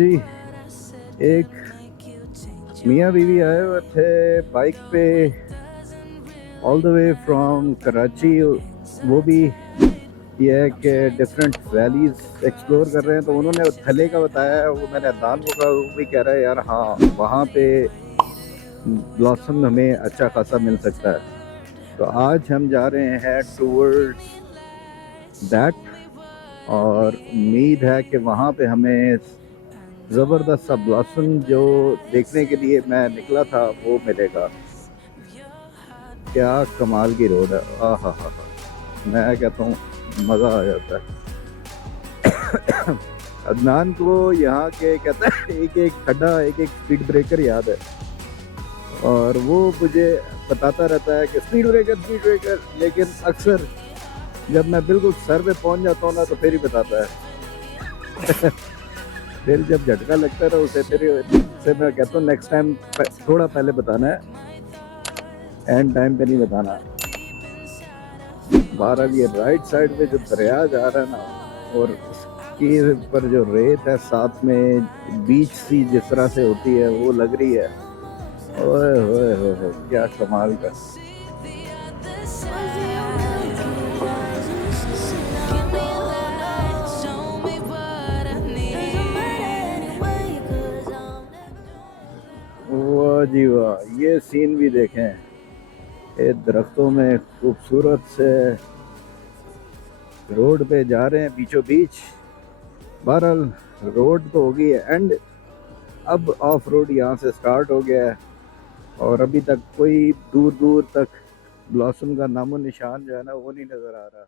जी, एक मियाँ बीवी आए हुए थे बाइक पे all the way from Karachi. वो भी ये है कि डिफरेंट वैलीज एक्सप्लोर कर रहे हैं। तो उन्होंने थले का बताया, वो मैंने अदनान को कहा, वो भी कह रहा है यार हाँ वहाँ पे ब्लॉसम हमें अच्छा खासा मिल सकता है। तो आज हम जा रहे हैं टूवर्ड्स दैट, और उम्मीद है कि वहाँ पे हमें ज़बरदस्त सा ब्लॉसम जो देखने के लिए मैं निकला था वो मिलेगा। क्या कमाल की रोड है, आ हा, मैं कहता हूँ मज़ा आ जाता है। अदनान को यहाँ के कहता है एक एक खड्डा एक एक स्पीड ब्रेकर याद है, और वो मुझे बताता रहता है कि स्पीड ब्रेकर, लेकिन अक्सर जब मैं बिल्कुल सर पे पहुँच जाता हूँ ना तो फिर ही बताता है। फिर जब झटका लगता है ना उसे, फिर से मैं कहता हूँ नेक्स्ट टाइम थोड़ा पहले बताना है, एंड टाइम पे नहीं बताना। बहरहाल ये राइट साइड पे जो दरिया जा रहा है ना, और उसके पर जो रेत है, साथ में बीच सी जिस तरह से होती है वो लग रही है। ओए होए होए क्या कमाल का। वाह जी वाह, ये सीन भी देखें, ये दरख्तों में खूबसूरत से रोड पे जा रहे हैं बीचों बीच। बहरहाल रोड तो होगी है एंड, अब ऑफ रोड यहाँ से स्टार्ट हो गया है, और अभी तक कोई दूर दूर तक ब्लॉसम का नामो निशान जो है ना वो नहीं नज़र आ रहा।